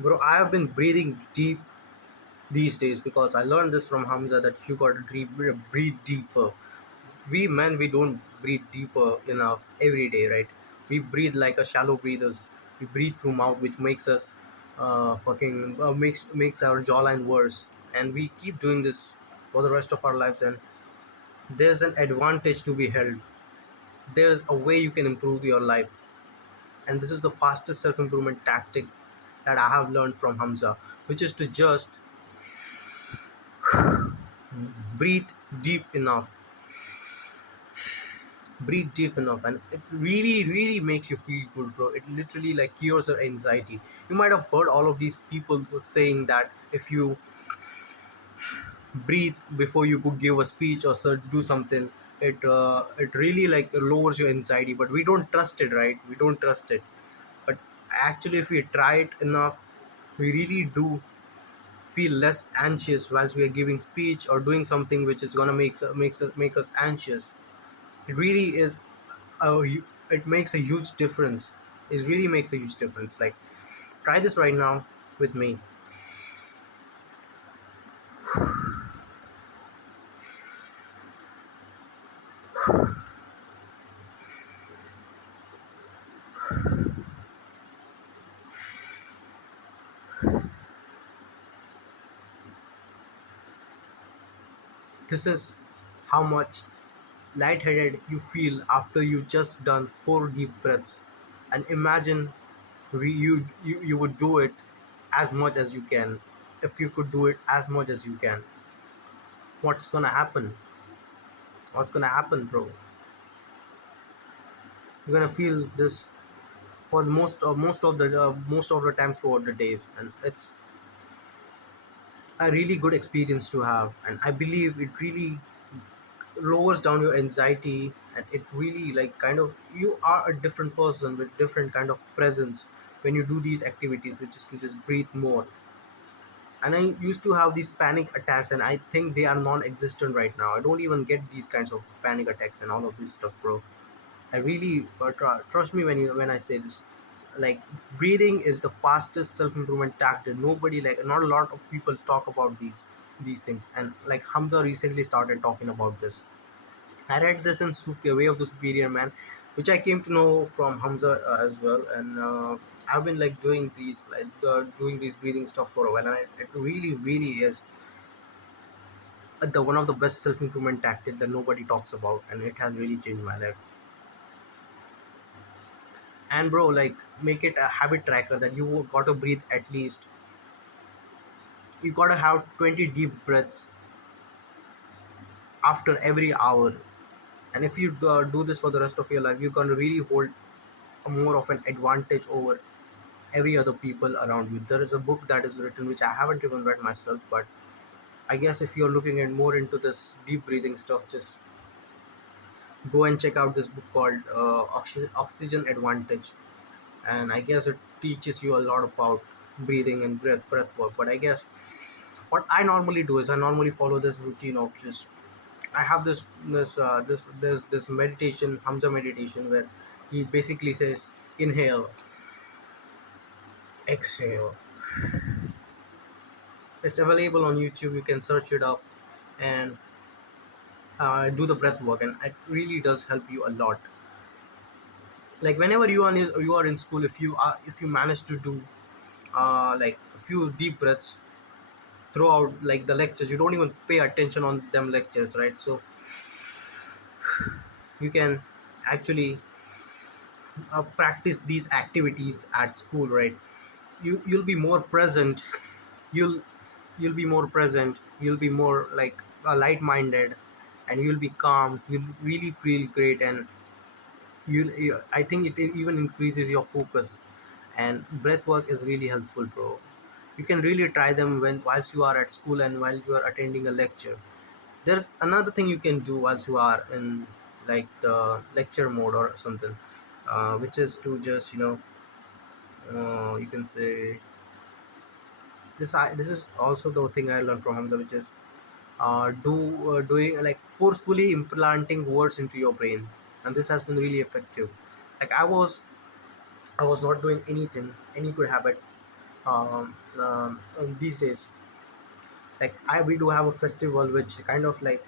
Bro, I have been breathing deep these days because I learned this from Hamza that you got to breathe deeper. We men, we don't breathe deeper enough every day, right? We breathe like a shallow breathers. We breathe through mouth, which makes us fucking makes our jawline worse, and we keep doing this for the rest of our lives. And there's an advantage to be held. There's a way you can improve your life, and this is the fastest self-improvement tactic that I have learned from Hamza, which is to just breathe deep enough, and it really makes you feel good, bro. It literally like cures your anxiety. You might have heard all of these people saying that if you breathe before you could give a speech or do something, it really like lowers your anxiety, but we don't trust it, right? We don't trust it. But actually, if we try it enough, we really do feel less anxious whilst we are giving speech or doing something which is gonna make us anxious. It really is it makes a huge difference. It really makes a huge difference. Like, try this right now with me. This is how much lightheaded you feel after you just done 4 deep breaths. And imagine you would do it as much as you can. If you could do it as much as you can, what's gonna happen? What's gonna happen, bro? You're gonna feel this for most of the time throughout the days, and it's a really good experience to have. And I believe it really lowers down your anxiety, and it really like kind of you are a different person with different kind of presence when you do these activities, which is to just breathe more. And I used to have these panic attacks, and I think they are non-existent right now. I don't even get these kinds of panic attacks and all of this stuff, bro. I really trust me when I say this. Like, breathing is the fastest self-improvement tactic. Nobody, like, not a lot of people talk about these things, and like Hamza recently started talking about this. I read this in Way of the Superior Man, which I came to know from Hamza as well. And I've been like doing these breathing stuff for a while, and it really is the one of the best self improvement tactics that nobody talks about, and it has really changed my life. And bro, like, make it a habit tracker that you gotta breathe at least. You gotta have 20 deep breaths after every hour. And if you do this for the rest of your life, you're gonna really hold a more of an advantage over every other people around you. There is a book that is written which I haven't even read myself, but I guess if you're looking at more into this deep breathing stuff, just go and check out this book called Oxygen Advantage. And I guess it teaches you a lot about breathing and breath work. But I guess what I normally do is I normally follow this routine of just I have this meditation, Hamza meditation, where he basically says inhale, exhale. It's available on YouTube. You can search it up and do the breath work, and it really does help you a lot. Like, whenever you are in school, if you manage to do like a few deep breaths throughout like the lectures, you don't even pay attention on them lectures, right? So you can actually practice these activities at school, right? You'll be more present. You'll you'll be more present. You'll be more like light-minded, and you'll be calm. You'll really feel great, and I think it even increases your focus. And breath work is really helpful, bro. You can really try them whilst you are at school and while you are attending a lecture. There's another thing you can do whilst you are in like the lecture mode or something, which is to just you can say this is also the thing I learned from Hamza, which is doing like forcefully implanting words into your brain. And this has been really effective. Like, I was not doing anything, any good habit, these days. Like we do have a festival which kind of like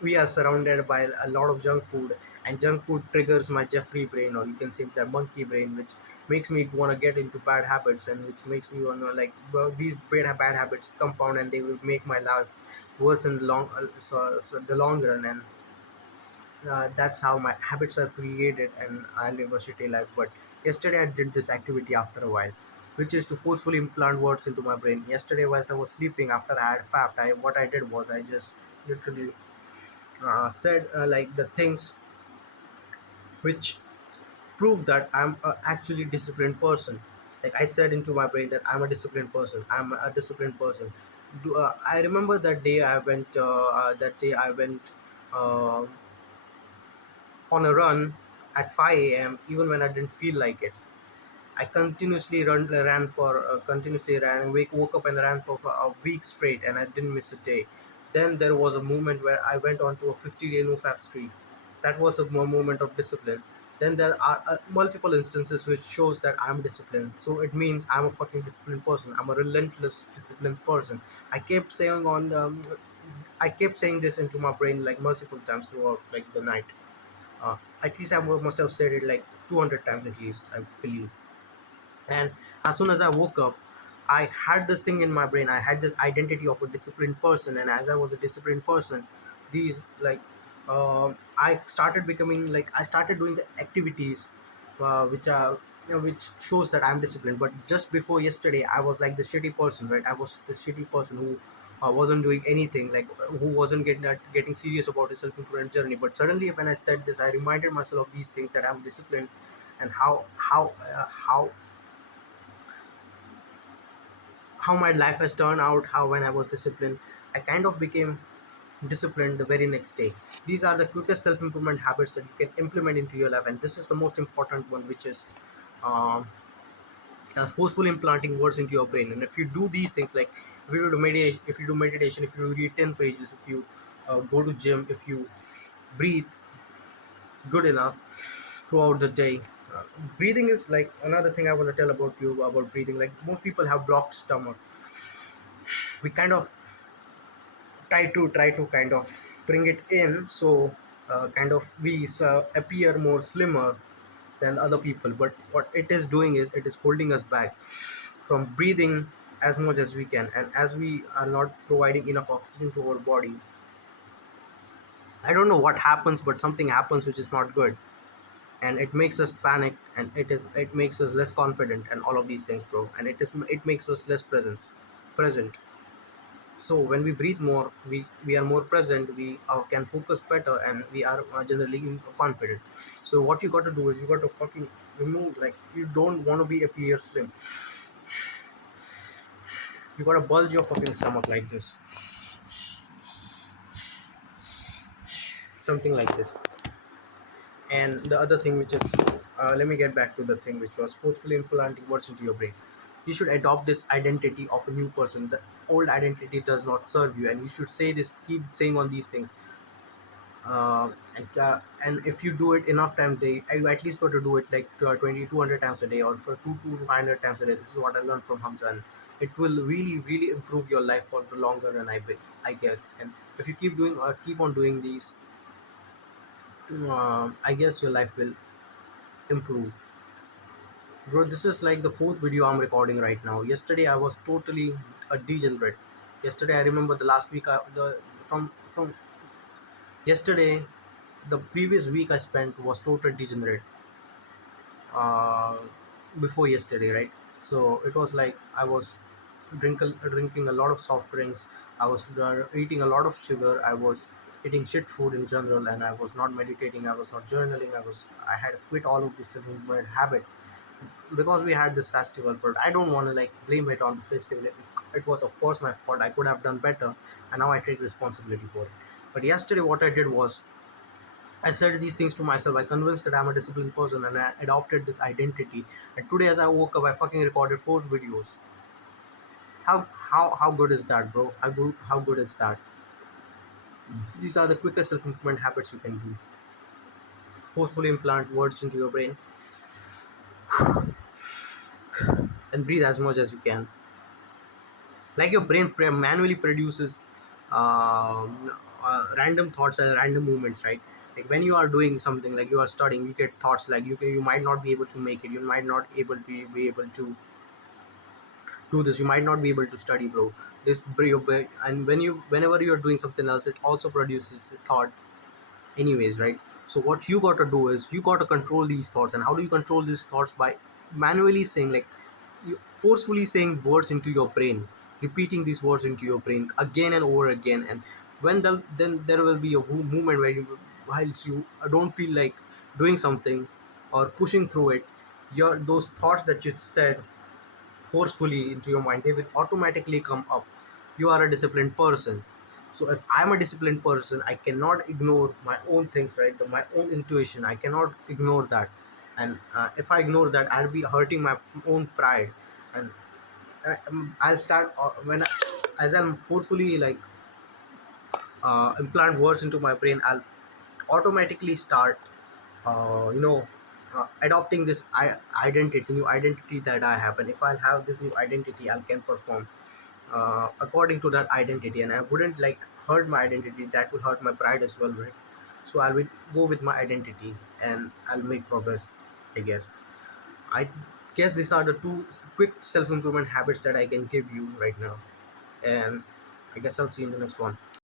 we are surrounded by a lot of junk food, and junk food triggers my Jeffrey brain, or you can say the monkey brain, which makes me want to get into bad habits, and which makes me want to like, well, these bad habits compound and they will make my life worse in the so the long run. And that's how my habits are created and I live a shitty life. But yesterday I did this activity after a while, which is to forcefully implant words into my brain. Yesterday, whilst I was sleeping after I had fapped, what I did was I just literally said like the things which prove that I'm a actually disciplined person. Like I said into my brain that I'm a disciplined person. I'm a disciplined person. I remember that day I went. That day I went uh, on a run at 5 a.m. even when I didn't feel like it. I continuously ran, woke up and ran for a week straight, and I didn't miss a day. Then there was a moment where I went on to a 50-day no fap streak. That was a moment of discipline. Then there are multiple instances which shows that I'm disciplined. So it means I'm a fucking disciplined person. I'm a relentless disciplined person. I kept saying I kept saying this into my brain like multiple times throughout like the night. At least must have said it like 200 times at least, I believe. And as soon as I woke up, I had this thing in my brain. I had this identity of a disciplined person, and as I was a disciplined person, these like I started becoming like I started doing the activities which are which shows that I'm disciplined. But just before yesterday, I was like the shitty person, right? I was the shitty person who wasn't doing anything, like who wasn't getting serious about his self improvement journey. But suddenly, when I said this, I reminded myself of these things, that I'm disciplined, and how my life has turned out, how when I was disciplined, I kind of became disciplined the very next day. These are the quickest self improvement habits that you can implement into your life, and this is the most important one, which is um, forcefully implanting words into your brain. And if you do these things, like if you do meditation, if you read 10 pages, if you go to gym, if you breathe good enough throughout the day. Uh, Breathing is like another thing I want to tell about you about breathing. Like most people have blocked stomach. We kind of try to kind of bring it in, so kind of we appear more slimmer than other people, but what it is doing is it is holding us back from breathing as much as we can. And as we are not providing enough oxygen to our body, I don't know what happens, but something happens which is not good, and it makes us panic, and it makes us less confident and all of these things, bro. And it makes us less present. So when we breathe more, we are more present, we can focus better, and we are generally confident. So what you got to do is you got to fucking remove, like, you don't want to be appear slim. You got to bulge your fucking stomach like this, something like this. And the other thing, which is let me get back to the thing which was forcefully implanting words into your brain. You should adopt this identity of a new person. The old identity does not serve you, and you should say this, keep saying on these things. And if you do it enough times a day, you at least got to do it like 20 200 times a day, or for 2 to 500 times a day. This is what I learned from Hamza, and it will really improve your life for the longer run, I guess. And if you keep on doing these, I guess your life will improve, bro. This is like the fourth video I'm recording right now. Yesterday I was totally a degenerate. Yesterday I remember the last week the from yesterday, the previous week I spent was total degenerate uh, before yesterday, right? So it was like I was drinking a lot of soft drinks. I was eating a lot of sugar. I was eating shit food in general, and I was not meditating. I was not journaling. I had quit all of this self-improvement habit because we had this festival. But I don't want to like blame it on the festival. It was of course my fault. I could have done better, and now I take responsibility for it. But yesterday, what I did was I said these things to myself. I convinced that I'm a disciplined person, and I adopted this identity. And today, as I woke up, I fucking recorded 4 videos. How good is that, bro? How good is that? These are the quickest self improvement habits you can do. Forcefully implant words into your brain. and breathe as much as you can. Like your brain manually produces random thoughts and random movements, right? Like when you are doing something, like you are studying, you get thoughts like you might not be able to make it, you might not be able to do this, you might not be able to study, bro. And whenever you're doing something else, it also produces thought anyways, right? So what you got to do is you got to control these thoughts. And how do you control these thoughts? By manually saying, like, you forcefully saying words into your brain, repeating these words into your brain again and over again. And then there will be a moment where whilst you don't feel like doing something or pushing through it, your those thoughts that you said forcefully into your mind, they will automatically come up. You are a disciplined person. So if I'm a disciplined person, I cannot ignore my own things, right? My own intuition, I cannot ignore that. And if I ignore that, I'll be hurting my own pride. And I'll start as I'm forcefully like implant words into my brain, I'll automatically start adopting this new identity that I have. And if I have this new identity, I can perform according to that identity, and I wouldn't like hurt my identity. That will hurt my pride as well, right? So I will go with my identity, and I'll make progress, I guess. I guess these are the two quick self-improvement habits that I can give you right now. And I guess I'll see you in the next one.